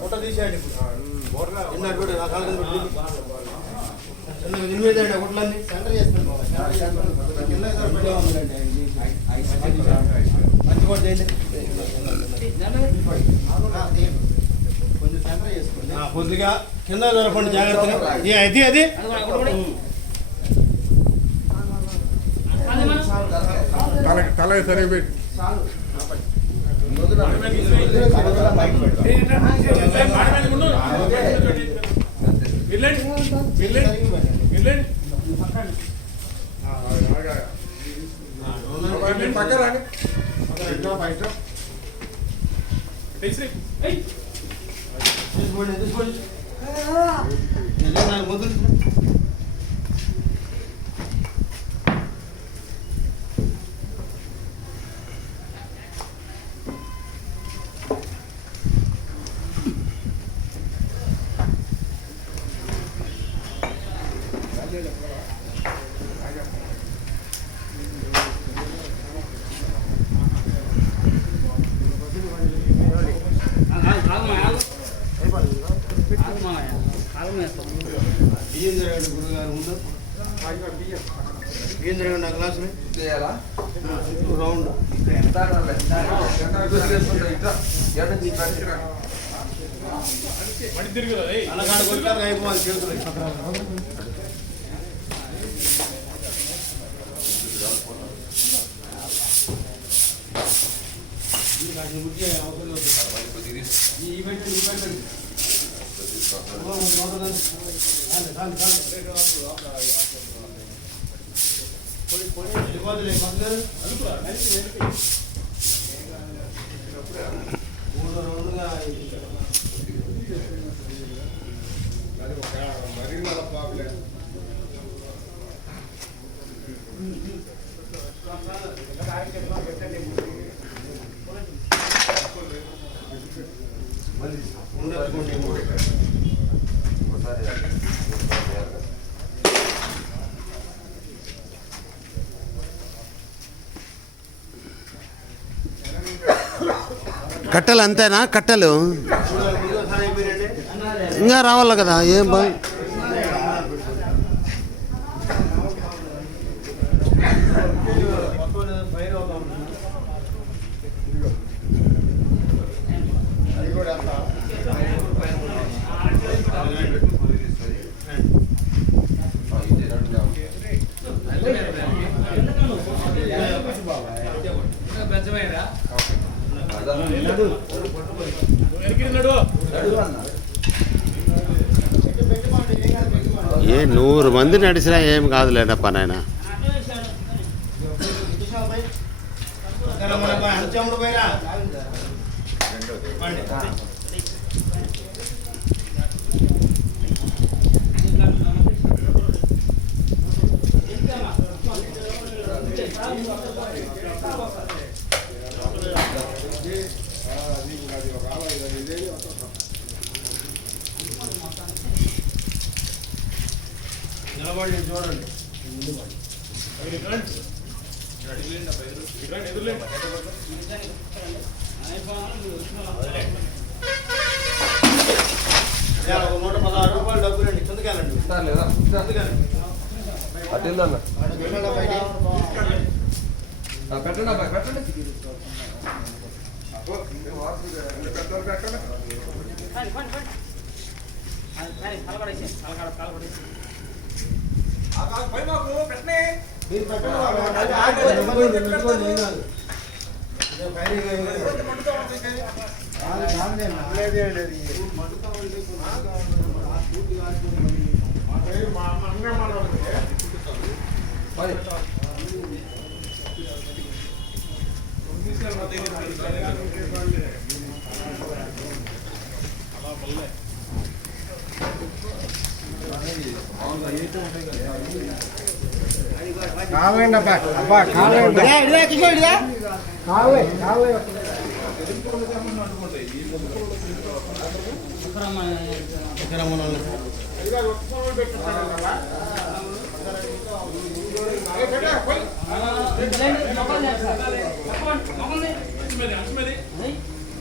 Photo తీసేయండి. ఎనిమిది ఒకట్లన్నీ centre చేస్తాను. మంచి కూడా చేయండి. కొంచెం సెంటర్ చేసుకోండి. కొద్దిగా కింద జరపండి జాగ్రత్తగా. అది అది తల సరే పెట్టి పక్కన తీసుకోండి తీసుకోండి. మొదలు బియ్యం జరగండి గురుగారు. ముందు బియ్యం జరగండి. ఆ గ్లాసుని రౌండ్ అలకాడ కొడుకారు అయిపోవాలి చేతులు. కట్టెలు అంతేనా? కట్టెలు ఇంకా రావాలి కదా. ఏం బాగా ఏ 100 మంది నడిచినా ఏం కాదులేనప్ప నాయన. నిలబడి చూడండి. ₹116 డబ్బులండి. కిందకెళ్ళండి. పెట్టండి పెట్టండి. కావేండి అబ్బా అబ్బా కావేండి కావే కావే మొక్కలు